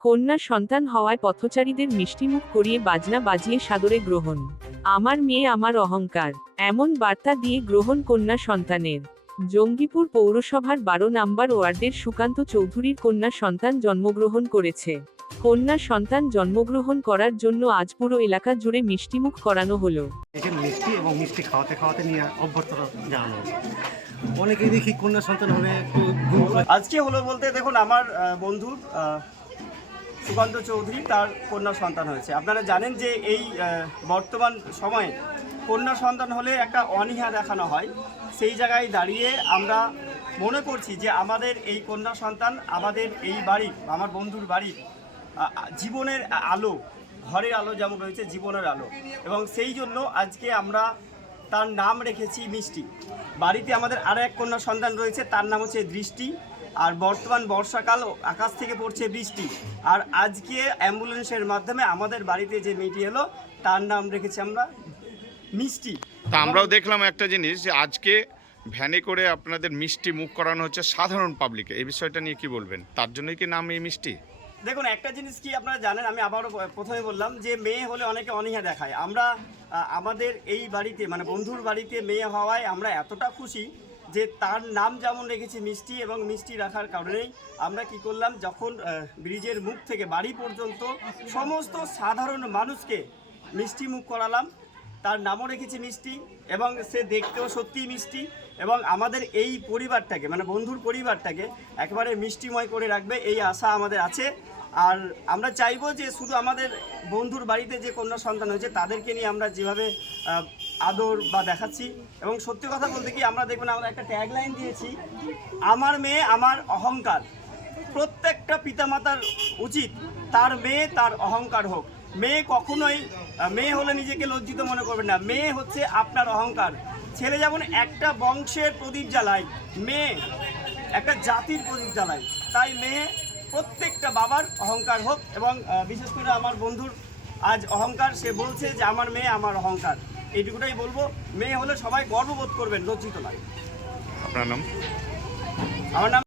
কন্যা সন্তান হওয়ায় পথচারীদের মিষ্টিমুখ করিয়ে বাজনা বাজিয়ে সাদরে গ্রহণ। আমার মেয়ে আমার অহংকার এমন বার্তা দিয়ে গ্রহণ কন্যা সন্তানের। জঙ্গিপুর পৌরসভার বারো নাম্বার ওয়ার্ডের সুকান্ত চৌধুরীর কন্যা সন্তান জন্মগ্রহণ করেছে। কন্যা সন্তান জন্মগ্রহণ করার জন্য আজ পুরো এলাকা জুড়ে মিষ্টিমুখ করানো হলো। এখানে মিষ্টি এবং মিষ্টি খাওয়াতে খাওয়াতে নিয়ে অভ্যর্থনা জানানো। অনেকেই দেখি কন্যা সন্তান করে আজকে হলো বলতে দেখুন আমার আহ, বন্ধু আহ, সুকান্ত চৌধুরী তার কন্যা সন্তান হয়েছে। আপনারা জানেন যে এই বর্তমান সময়ে কন্যা সন্তান হলে একটা অনীহা দেখানো হয়। সেই জায়গায় দাঁড়িয়ে আমরা মনে করছি যে আমাদের এই কন্যা সন্তান আমাদের এই বাড়ির আমার বন্ধুর বাড়ির জীবনের আলো, ঘরের আলো যেমন রয়েছে, জীবনের আলো। এবং সেই জন্য আজকে আমরা তার নাম রেখেছি মিষ্টি। বাড়িতে আমাদের আরও এক কন্যা সন্তান রয়েছে, তার নাম হচ্ছে দৃষ্টি। আর বর্তমান বর্ষাকাল আকাশ থেকে পড়ছে বৃষ্টি। আর আজকে অ্যাম্বুলেন্সের মাধ্যমে আমাদের বাড়িতে যে মেয়েটি এলো তার নাম রেখেছি আমরা মিষ্টি। তা আমরাও দেখলাম একটা জিনিস যে আজকে ভ্যানে করে আপনাদের মিষ্টি মুখ করানো হচ্ছে সাধারণ পাবলিকে। এই বিষয়টা নিয়ে কি বলবেন? তার জন্যই কি নাম এই মিষ্টি? দেখুন একটা জিনিস কি আপনারা জানেন আমি আবারও প্রথমে বললাম যে মেয়ে হলে অনেকে অনীহা দেখায়। আমরা আমাদের এই বাড়িতে মানে বন্ধুর বাড়িতে মেয়ে হওয়ায় আমরা এতটা খুশি যে তার নাম যেমন রেখেছি মিষ্টি এবং মিষ্টি রাখার কারণেই, আমরা কি করলাম, যখন ব্রিজের মুখ থেকে বাড়ি পর্যন্ত সমস্ত সাধারণ মানুষকে মিষ্টি মুখ করালাম, তার নামও রেখেছি মিষ্টি এবং সে দেখতেও সত্যিই মিষ্টি এবং আমাদের এই পরিবারটাকে মানে বন্ধুর পরিবারটাকে একেবারে মিষ্টিময় করে রাখবে, এই আশা আমাদের আছে। আর আমরা চাইব যে শুধু আমাদের বন্ধুর বাড়িতে যে কন্যা সন্তান হয়েছে, তাদেরকে নিয়ে আমরা যেভাবে আদর বা দেখাচ্ছি। এবং সত্যি কথা বলতে কি, আমরা দেখবেন আমরা একটা ট্যাগলাইন দিয়েছি, আমার মেয়ে আমার অহংকার। প্রত্যেকটা পিতামাতার উচিত তার মেয়ে তার অহংকার হোক। মেয়ে কখনোই, মেয়ে হলে নিজেকে লজ্জিত মনে করবেন না। মেয়ে হচ্ছে আপনার অহংকার। ছেলে যেমন একটা বংশের প্রদীপ জ্বালায়, মেয়ে একটা জাতির প্রদীপ জ্বালায়, তাই মেয়ে প্রত্যেকটা বাবার অহংকার হোক। এবং বিশেষ করে আমার বন্ধুর আজ অহংকার, সে বলছে যে, আমার মেয়ে আমার অহংকার। এইটুকুটাই বলব। মেয়ে হলে সবাই গর্ববোধ করবেন লজ্জিত নয় আপনার নাম? আমার নাম